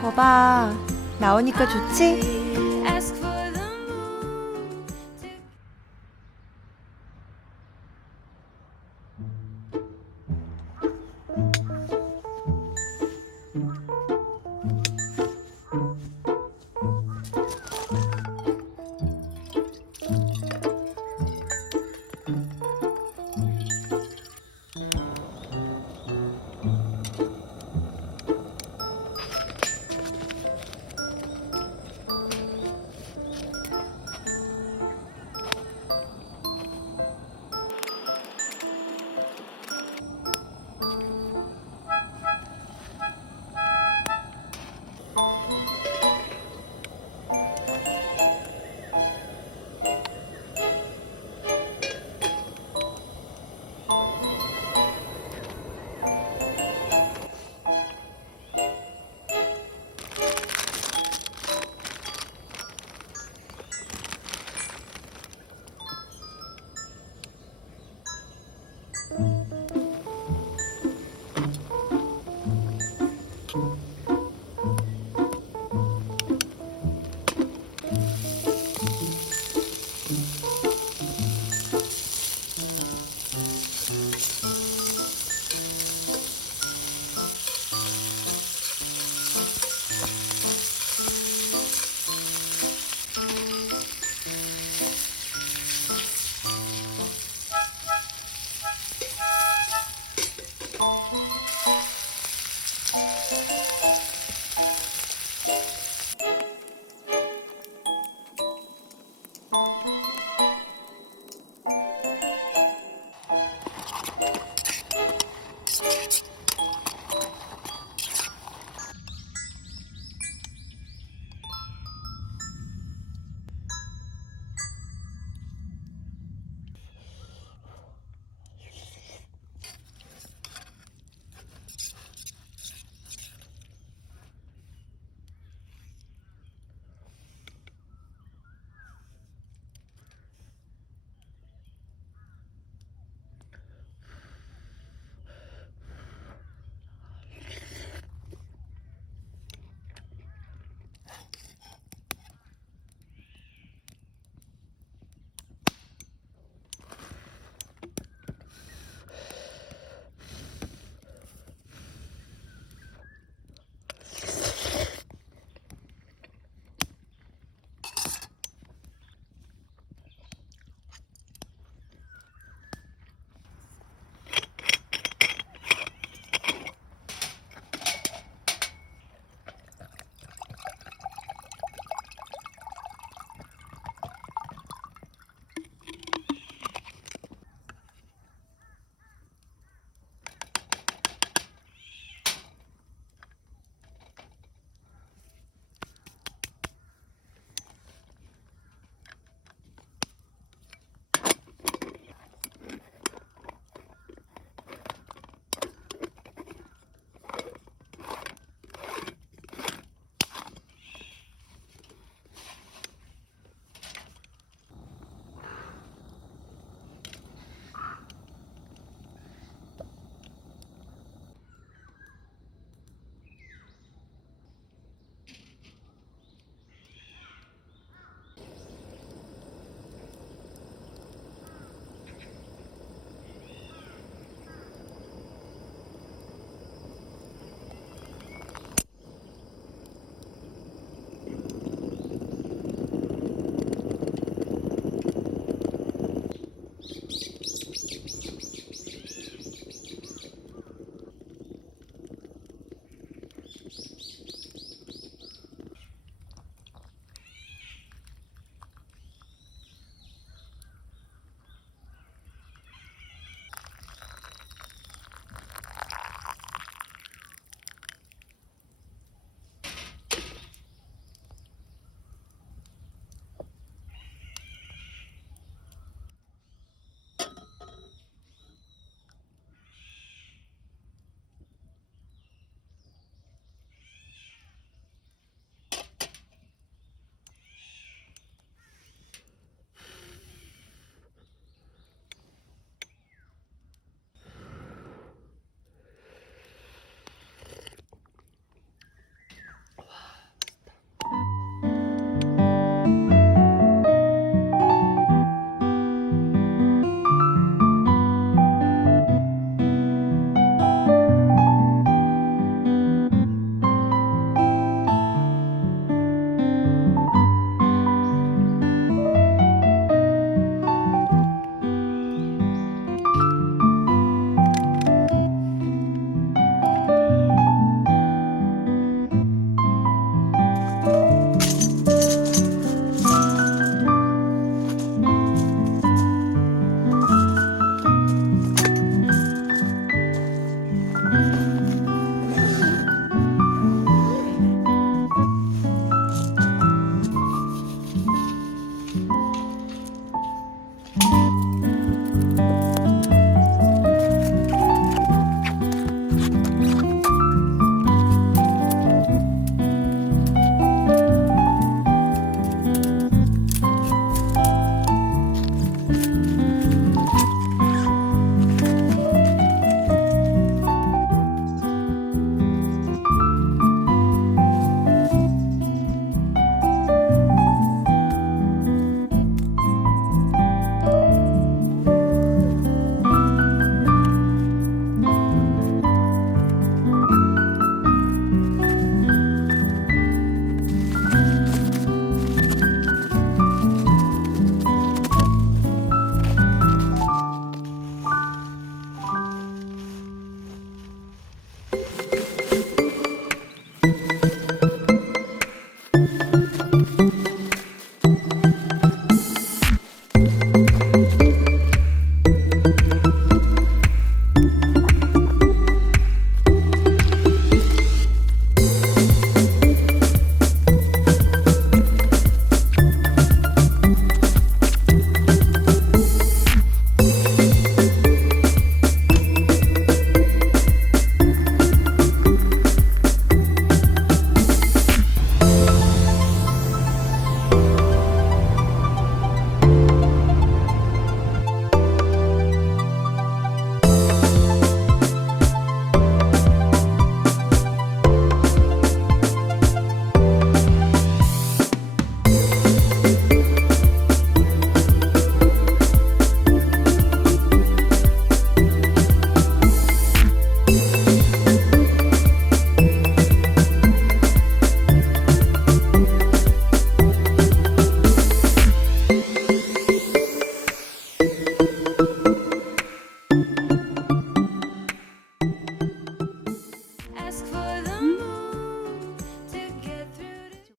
거 봐. 나오니까 좋지?